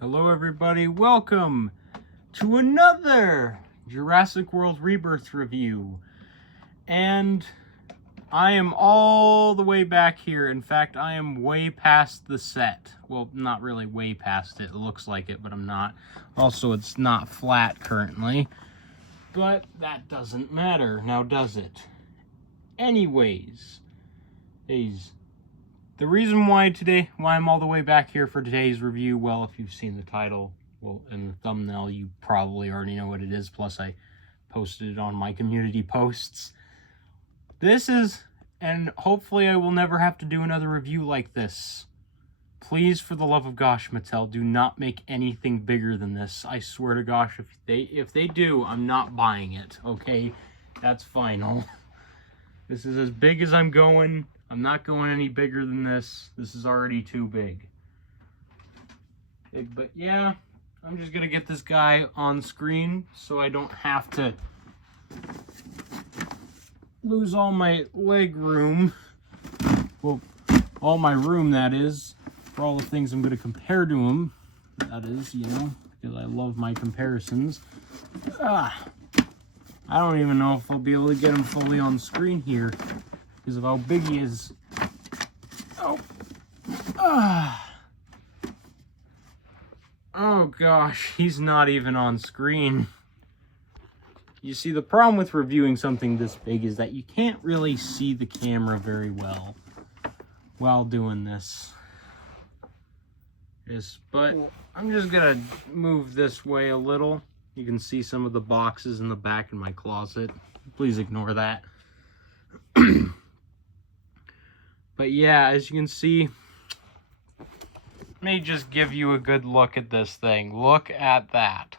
Hello everybody, welcome to another Jurassic World Rebirth review. And I am all the way back here. In fact, I am way past the set. Well, not really way past it. It looks like it, but I'm not. Also, it's not flat currently. But that doesn't matter, now does it? Anyways, the reason why I'm all the way back here for today's review, well, if you've seen the title, well, in the thumbnail, you probably already know what it is, plus I posted it on my community posts. This is, and hopefully I will never have to do another review like this. Please, for the love of gosh, Mattel, do not make anything bigger than this. I swear to gosh, if they do, I'm not buying it, okay? That's final. This is as big as I'm going. I'm not going any bigger than this. This is already too big. But yeah, I'm just gonna get this guy on screen so I don't have to lose all my leg room. Well, all my room, that is, for all the things I'm gonna compare to him. That is, you know, because I love my comparisons. I don't even know if I'll be able to get him fully on screen here because of how big he is. Oh gosh, he's not even on screen. You see, the problem with reviewing something this big is that you can't really see the camera very well while doing this. But I'm just gonna move this way a little. You can see some of the boxes in the back of my closet. Please ignore that. But yeah, as you can see, let me just give you a good look at this thing. Look at that.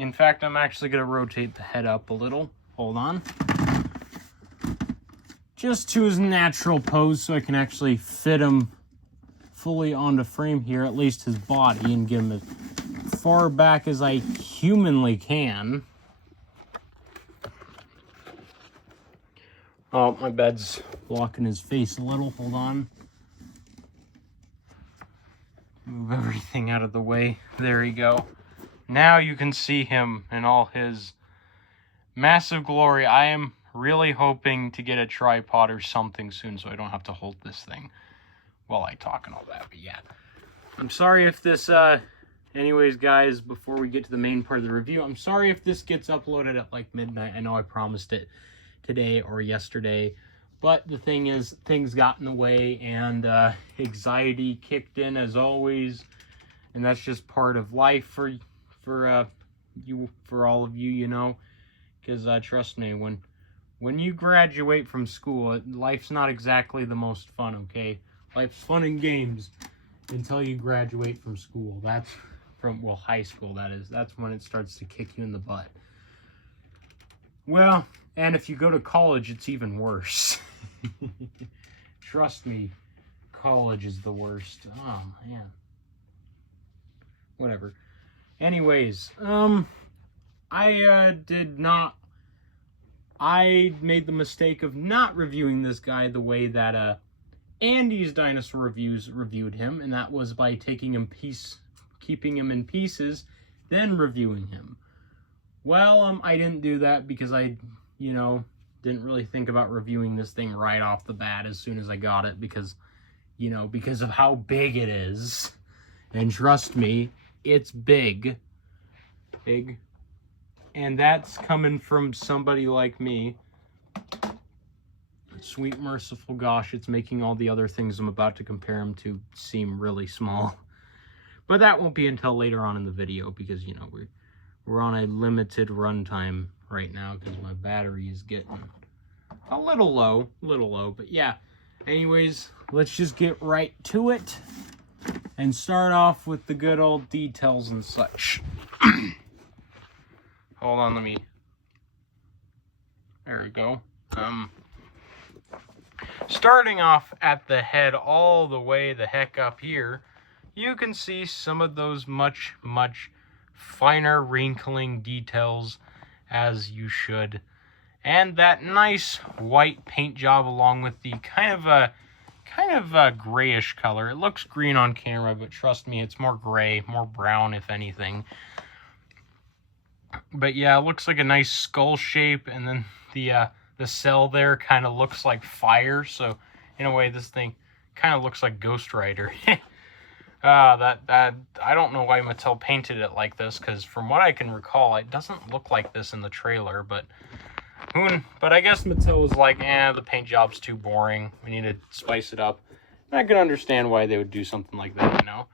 In fact, I'm actually going to rotate the head up a little. Hold on. Just to his natural pose so I can actually fit him fully onto frame here, at least his body, and get him as far back as I humanly can. Oh, my bed's blocking his face a little. Hold on. Move everything out of the way. There you go. Now you can see him in all his massive glory. I am really hoping to get a tripod or something soon so I don't have to hold this thing while I talk and all that. But yeah, I'm sorry if this, anyways, guys, before we get to the main part of the review, I'm sorry if this gets uploaded at like midnight. I know I promised it today or yesterday, but the thing is, things got in the way and anxiety kicked in as always, and that's just part of life for all of you, you know, because trust me, when you graduate from school, life's not exactly the most fun, okay? Life's fun and games until you graduate from school. That's from, well, high school, that is. That's when it starts to kick you in the butt. Well, and if you go to college, it's even worse. Trust me, college is the worst. Oh, man. Whatever. Anyways, I made the mistake of not reviewing this guy the way that Andy's Dinosaur Reviews reviewed him, and that was by taking him keeping him in pieces, then reviewing him. Well, I didn't do that because I, you know, didn't really think about reviewing this thing right off the bat as soon as I got it because, you know, because of how big it is. And trust me, it's big. Big. And that's coming from somebody like me. Sweet merciful gosh, it's making all the other things I'm about to compare him to seem really small. But that won't be until later on in the video because, you know, we're on a limited runtime right now because my battery is getting a little low, but yeah. Anyways, let's just get right to it and start off with the good old details and such. Hold on, there we go. Starting off at the head all the way the heck up here, you can see some of those much finer wrinkling details as you should. And that nice white paint job along with the kind of kind of a grayish color. It looks green on camera, but trust me, it's more gray, more brown, if anything. But yeah, it looks like a nice skull shape, and then the cell there kind of looks like fire. So in a way, this thing kind of looks like Ghost Rider. That I don't know why Mattel painted it like this, because from what I can recall, it doesn't look like this in the trailer. But I guess Mattel was like, the paint job's too boring. We need to spice it up. And I can understand why they would do something like that, you know.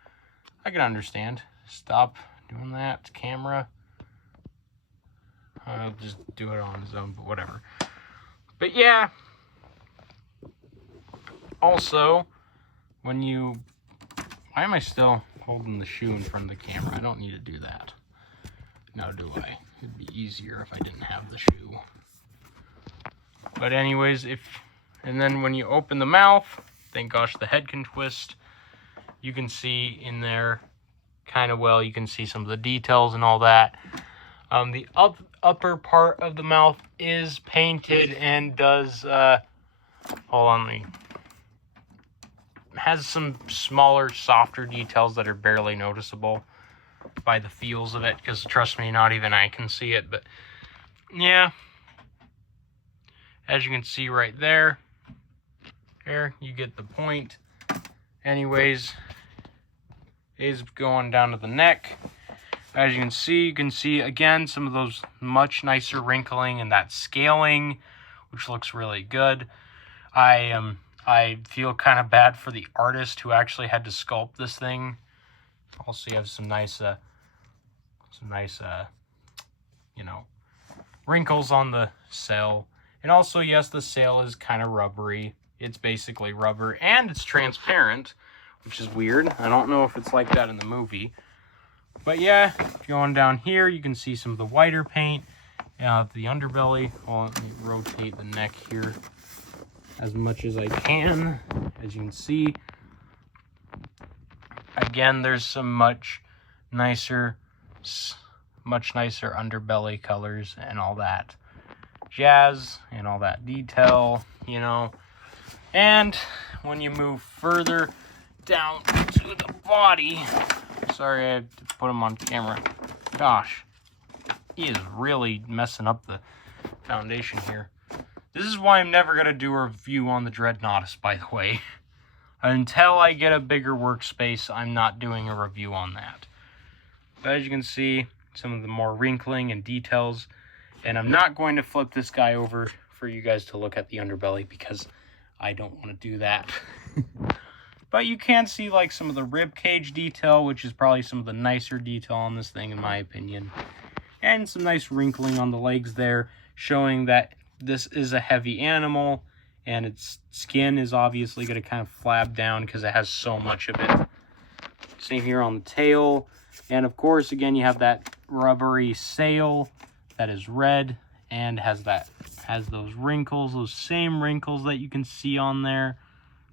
I can understand. Stop doing that, camera. I'll just do it on its own, but whatever. But yeah. Also, when you... Why am I still holding the shoe in front of the camera? I don't need to do that. Now do I? It'd be easier if I didn't have the shoe. But anyways, and then when you open the mouth, thank gosh the head can twist. You can see in there kind of well, you can see some of the details and all that. The upper part of the mouth is painted and does, hold on, has some smaller, softer details that are barely noticeable by the feels of it, because trust me, not even I can see it. But yeah, as you can see right there, you get the point. Anyways, is going down to the neck. As you can see again some of those much nicer wrinkling and that scaling, which looks really good. I feel kind of bad for the artist who actually had to sculpt this thing. Also, you have some nice, you know, wrinkles on the cell. And also, yes, the cell is kind of rubbery. It's basically rubber, and it's transparent, which is weird. I don't know if it's like that in the movie. But yeah, going down here, you can see some of the whiter paint. The underbelly. Let me rotate the neck here as much as I can. As you can see, again, there's some much nicer underbelly colors and all that jazz and all that detail, you know. And when you move further down to the body, sorry I had to put him on camera. Gosh, he is really messing up the foundation here. This is why I'm never going to do a review on the Dreadnoughtus, by the way. Until I get a bigger workspace, I'm not doing a review on that. But as you can see, some of the more wrinkling and details. And I'm not going to flip this guy over for you guys to look at the underbelly, because I don't want to do that. But you can see like some of the rib cage detail, which is probably some of the nicer detail on this thing in my opinion. And some nice wrinkling on the legs there, showing that this is a heavy animal, and its skin is obviously going to kind of flab down because it has so much of it. Same here on the tail. And of course, again, you have that rubbery sail that is red and has those wrinkles, those same wrinkles that you can see on there.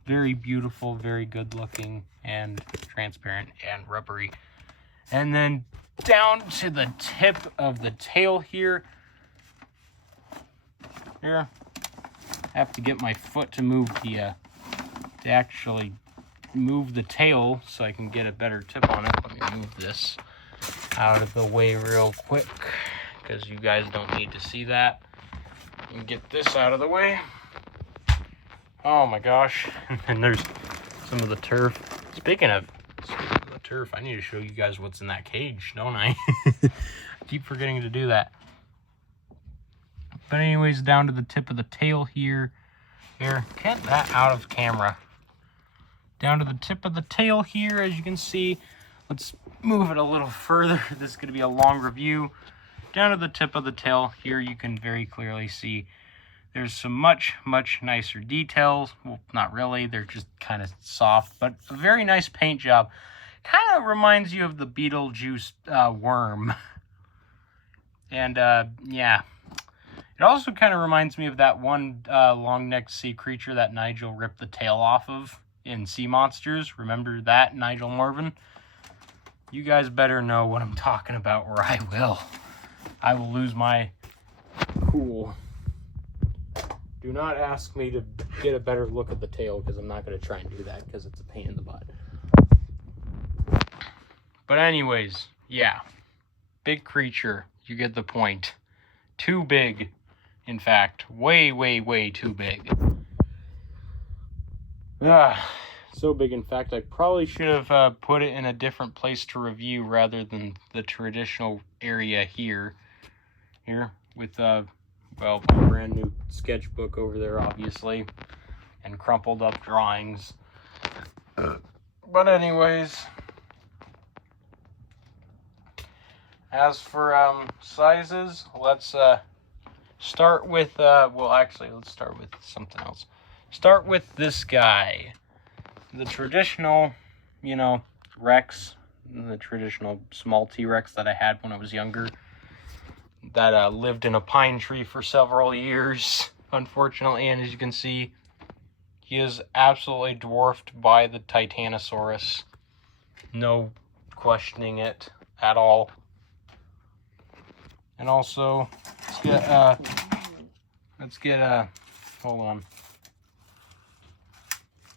Very beautiful, very good looking, and transparent and rubbery. And then down to the tip of the tail here. Here, I have to get my foot to move to actually move the tail so I can get a better tip on it. Let me move this out of the way real quick, because you guys don't need to see that. And get this out of the way. Oh my gosh. And there's some of the turf. Speaking of the turf, I need to show you guys what's in that cage, don't I? I keep forgetting to do that. But anyways, down to the tip of the tail here. Here, get that out of camera. Down to the tip of the tail here, as you can see. Let's move it a little further. This is going to be a long review. Down to the tip of the tail here, you can very clearly see there's some much nicer details. Well, not really. They're just kind of soft, but a very nice paint job. Kind of reminds you of the Beetlejuice worm. And, yeah. It also kind of reminds me of that one long-necked sea creature that Nigel ripped the tail off of in Sea Monsters. Remember that, Nigel Morvan? You guys better know what I'm talking about, or I will. I will lose my cool. Do not ask me to get a better look at the tail, because I'm not going to try and do that, because it's a pain in the butt. But anyways, yeah. Big creature. You get the point. Too big. In fact, way, way, way too big. So big, in fact, I probably should have put it in a different place to review rather than the traditional area here. Here, with, well, a brand new sketchbook over there, obviously, and crumpled up drawings. But anyways, as for sizes, let's start with, well, actually, let's start with something else. Start with this guy. The traditional, you know, Rex, the traditional small T-Rex that I had when I was younger, that lived in a pine tree for several years, unfortunately, and as you can see, he is absolutely dwarfed by the Titanosaurus. No questioning it at all. And also, let's get, hold on.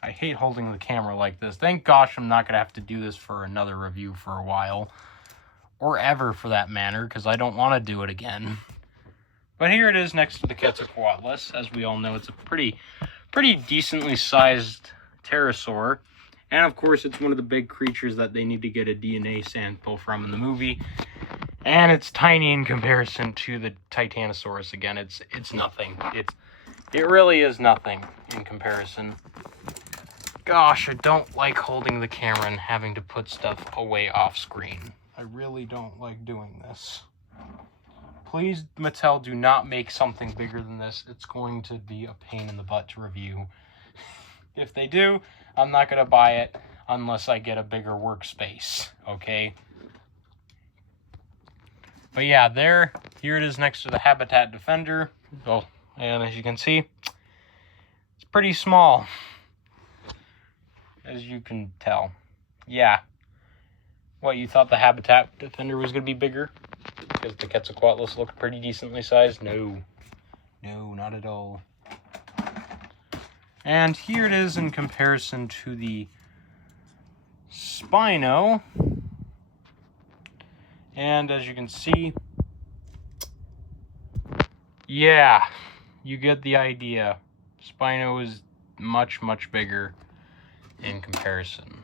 I hate holding the camera like this. Thank gosh I'm not going to have to do this for another review for a while. Or ever, for that matter, because I don't want to do it again. But here it is next to the Quetzalcoatlus. As we all know, it's a pretty decently sized pterosaur. And of course, it's one of the big creatures that they need to get a DNA sample from in the movie. And it's tiny in comparison to the Titanosaurus. Again, it's nothing. It really is nothing in comparison. Gosh, I don't like holding the camera and having to put stuff away off screen. I really don't like doing this. Please, Mattel, do not make something bigger than this. It's going to be a pain in the butt to review. If they do, I'm not going to buy it unless I get a bigger workspace, okay? But yeah, here it is next to the Habitat Defender. Oh, and as you can see, it's pretty small. As you can tell. Yeah. What, you thought the Habitat Defender was going to be bigger? Because the Quetzalcoatlus looked pretty decently sized? No. No, not at all. And here it is in comparison to the Spino. And as you can see, yeah, you get the idea. Spino is much, much bigger in comparison.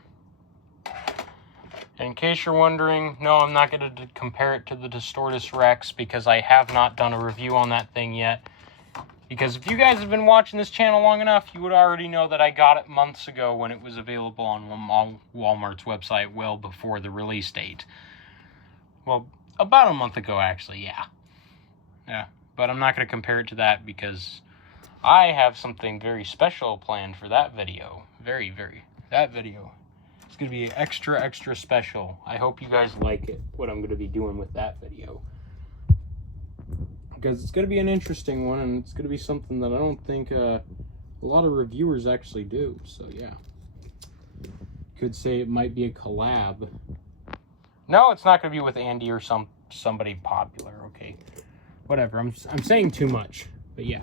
And in case you're wondering, no, I'm not going to compare it to the Distortus Rex because I have not done a review on that thing yet. Because if you guys have been watching this channel long enough, you would already know that I got it months ago when it was available on Walmart's website well before the release date. Well, about a month ago, actually, yeah. Yeah, but I'm not going to compare it to that because I have something very special planned for that video. That video. It's going to be extra, extra special. I hope you guys like it, what I'm going to be doing with that video. Because it's going to be an interesting one, and it's going to be something that I don't think a lot of reviewers actually do. So, yeah. Could say it might be a collab. No, it's not going to be with Andy or somebody popular, okay? Whatever, I'm saying too much. But, yeah.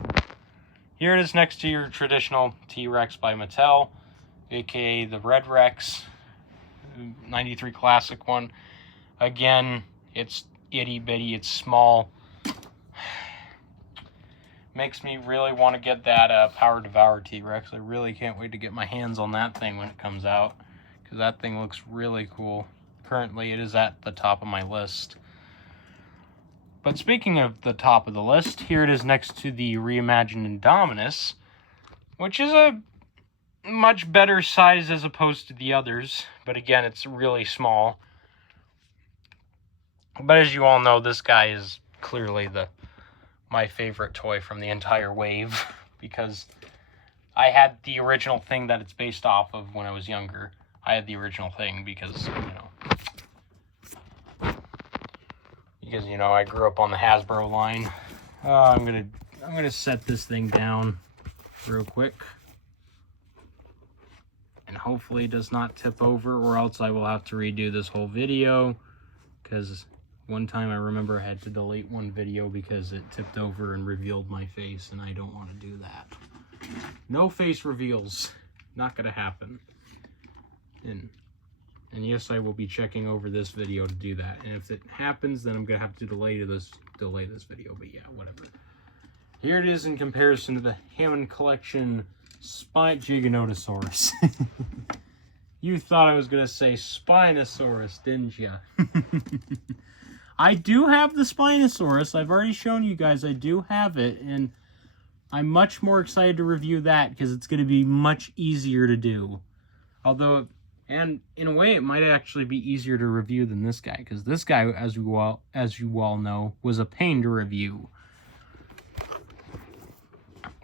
Here it is next to your traditional T-Rex by Mattel, aka the Red Rex, 93 Classic one. Again, it's itty-bitty, it's small. Makes me really want to get that Power Devour T-Rex. I really can't wait to get my hands on that thing when it comes out, because that thing looks really cool. Currently, it is at the top of my list. But speaking of the top of the list, here it is next to the reimagined Indominus, which is a much better size as opposed to the others. But again, it's really small. But as you all know, this guy is clearly my favorite toy from the entire wave, because I had the original thing that it's based off of when I was younger. I had the original thing because, you know, I grew up on the Hasbro line. I'm gonna set this thing down real quick, and hopefully it does not tip over, or else I will have to redo this whole video, because one time I remember I had to delete one video because it tipped over and revealed my face, and I don't want to do that. No face reveals. Not gonna happen. And yes, I will be checking over this video to do that. And if it happens, then I'm gonna have to delay this video. But yeah, whatever. Here it is in comparison to the Hammond Collection Giganotosaurus. You thought I was gonna say Spinosaurus, didn't ya? I do have the Spinosaurus. I've already shown you guys I do have it, and I'm much more excited to review that because it's going to be much easier to do. Although, and in a way, it might actually be easier to review than this guy, because this guy, as you all know, was a pain to review.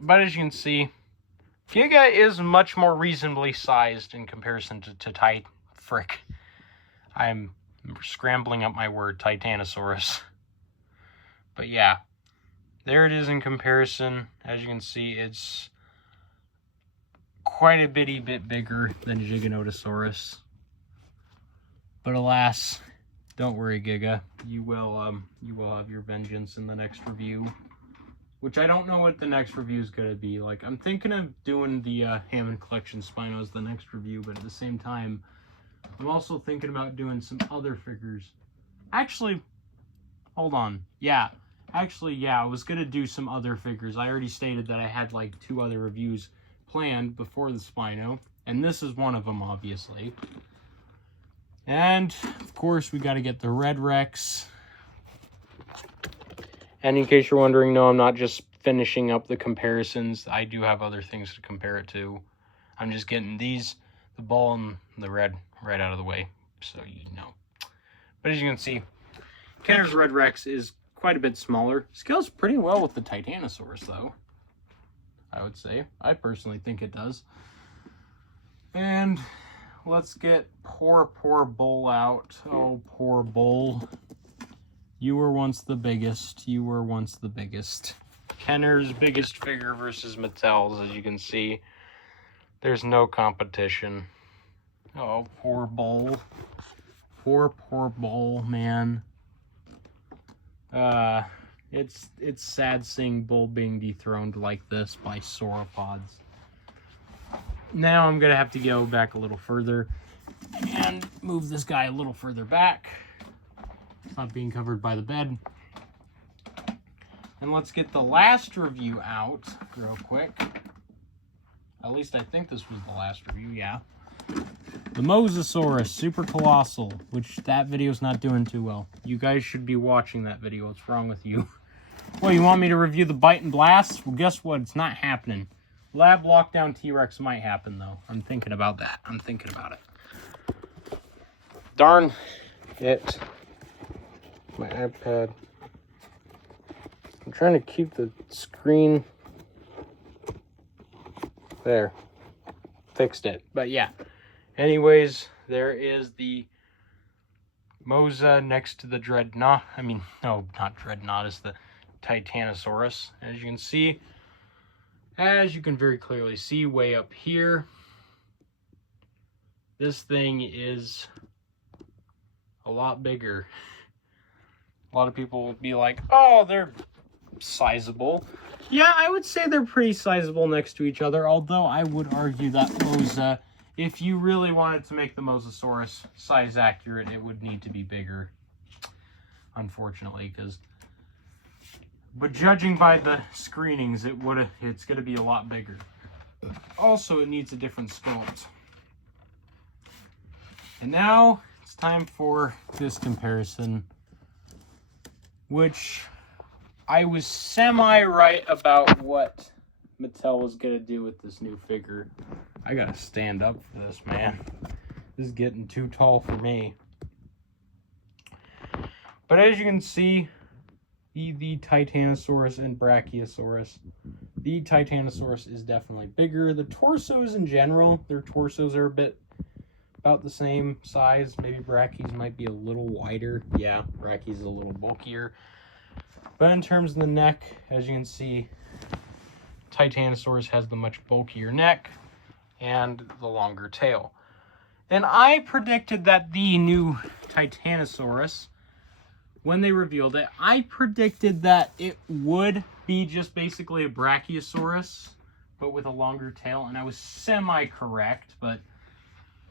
But as you can see, Giga is much more reasonably sized in comparison to I'm scrambling up my word, Titanosaurus. But yeah, there it is in comparison. As you can see, it's quite a bit bigger than Giganotosaurus. But alas, don't worry, Giga. You will have your vengeance in the next review. Which I don't know what the next review is going to be. Like, I'm thinking of doing the Hammond Collection Spinos the next review, but at the same time, I'm also thinking about doing some other figures. Actually, hold on. Yeah, actually, yeah, I was going to do some other figures. I already stated that I had like 2 other reviews planned before the Spino, and this is one of them, obviously. And, of course, we got to get the Red Rex. And in case you're wondering, no, I'm not just finishing up the comparisons. I do have other things to compare it to. I'm just getting the bull and the red right out of the way, so you know. But as you can see, Kenner's Red Rex is quite a bit smaller. Scales pretty well with the Titanosaurus, though, I would say. I personally think it does. And let's get poor Bull out. Oh, poor Bull. You were once the biggest. You were once the biggest. Kenner's biggest figure versus Mattel's, as you can see. There's no competition. Oh, poor Bull. Poor Bull, man. It's sad seeing Bull being dethroned like this by sauropods. Now I'm gonna have to go back a little further and move this guy a little further back. It's not being covered by the bed. And let's get the last review out real quick. At least I think this was the last review, yeah. The Mosasaurus Super Colossal, which that video's not doing too well. You guys should be watching that video. What's wrong with you? Well, you want me to review the Bite and Blast? Well, guess what? It's not happening. Lab Lockdown T-Rex might happen, though. I'm thinking about that. I'm thinking about it. Darn it. My iPad. I'm trying to keep the screen there. Fixed it. But yeah. Anyways, there is the Mosa next to the Dreadnought. I mean, no, not Dreadnought. It's the Titanosaurus. As you can see, as you can very clearly see way up here, this thing is a lot bigger. A lot of people would be like, oh, they're sizable. Yeah, I would say they're pretty sizable next to each other, although I would argue that Mosa, if you really wanted to make the Mosasaurus size accurate, it would need to be bigger, unfortunately, but judging by the screenings, it's going to be a lot bigger. Also, it needs a different sculpt. And now, it's time for this comparison, which I was semi-right about what Mattel was going to do with this new figure. I got to stand up for this, man. This is getting too tall for me. But as you can see, the Titanosaurus and Brachiosaurus. The Titanosaurus is definitely bigger. The torsos in general, their torsos are about the same size. Maybe Brachys might be a little wider. Yeah, Brachys is a little bulkier. But in terms of the neck, as you can see, Titanosaurus has the much bulkier neck and the longer tail. And I predicted that the new Titanosaurus when they revealed it, I predicted that it would be just basically a Brachiosaurus, but with a longer tail, and I was semi-correct, but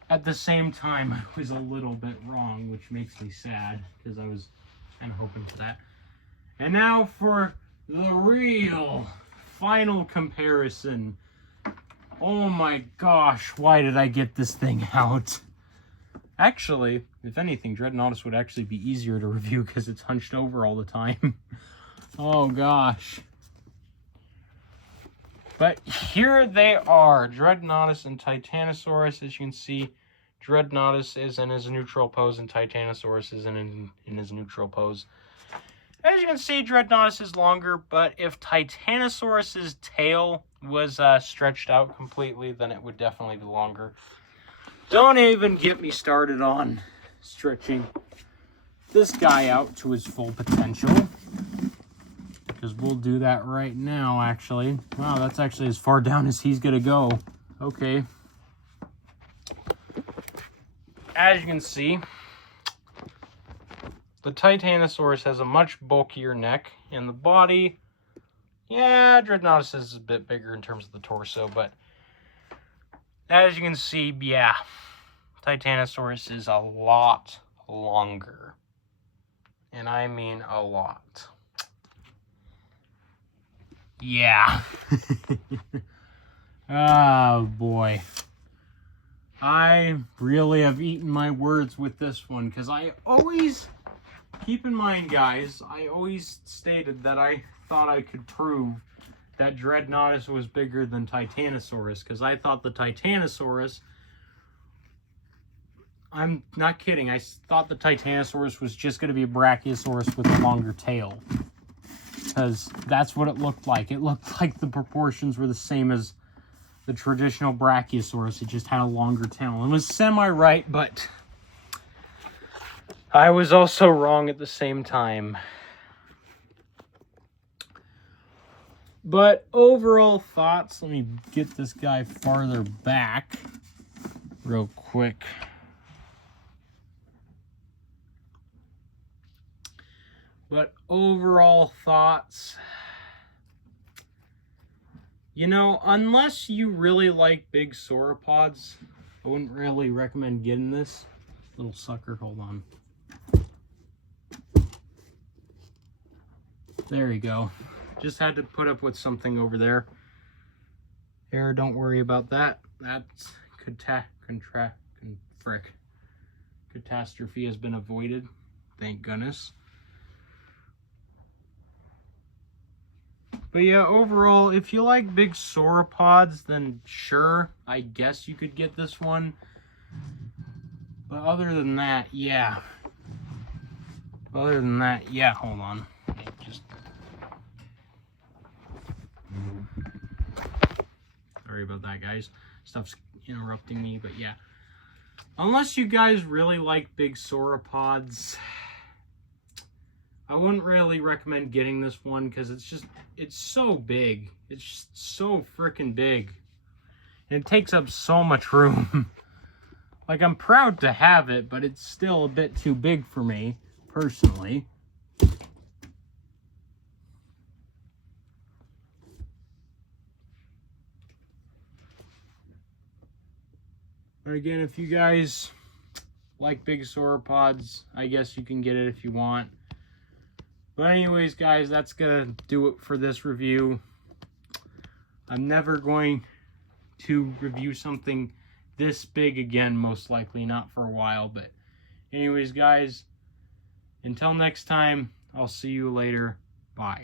at the same time, I was a little bit wrong, which makes me sad, because I was kind of hoping for that. And now for the real final comparison. Oh my gosh, why did I get this thing out? Actually, if anything, Dreadnoughtus would actually be easier to review because it's hunched over all the time. Oh gosh. But here they are, Dreadnoughtus and Titanosaurus. As you can see, Dreadnoughtus is in his neutral pose and Titanosaurus is in his neutral pose. As you can see, Dreadnoughtus is longer, but if Titanosaurus's tail was stretched out completely, then it would definitely be longer. Don't even get me started on stretching this guy out to his full potential, because we'll do that right now, actually. Wow, that's actually as far down as he's gonna go. Okay. As you can see, the Titanosaurus has a much bulkier neck, and the body, yeah, Dreadnoughtus is a bit bigger in terms of the torso, but as you can see, yeah, Titanosaurus is a lot longer. And I mean a lot. Yeah. Oh boy. I really have eaten my words with this one, because I always, keep in mind guys, I always stated that I thought I could prove that Dreadnoughtus was bigger than Titanosaurus, because I thought the Titanosaurus, I'm not kidding, I thought the Titanosaurus was just going to be a Brachiosaurus with a longer tail, because that's what it looked like. It looked like the proportions were the same as the traditional Brachiosaurus. It just had a longer tail. It was semi-right, but I was also wrong at the same time. But overall thoughts, let me get this guy farther back real quick. But overall thoughts, you know, unless you really like big sauropods, I wouldn't really recommend getting this little sucker. Hold on. There you go. Just had to put up with something over there. Here, don't worry about that. That's catastrophe has been avoided. Thank goodness. But yeah, overall, if you like big sauropods, then sure, I guess you could get this one. But other than that, yeah. Hold on. Sorry about that, guys. Stuff's interrupting me, but yeah. Unless you guys really like big sauropods, I wouldn't really recommend getting this one, because it's so big. It's just so freaking big. And it takes up so much room. Like, I'm proud to have it, but it's still a bit too big for me, personally. But again, if you guys like big sauropods, I guess you can get it if you want. But anyways, guys, that's gonna do it for this review. I'm never going to review something this big again, most likely, not for a while. But anyways, guys, until next time, I'll see you later. Bye.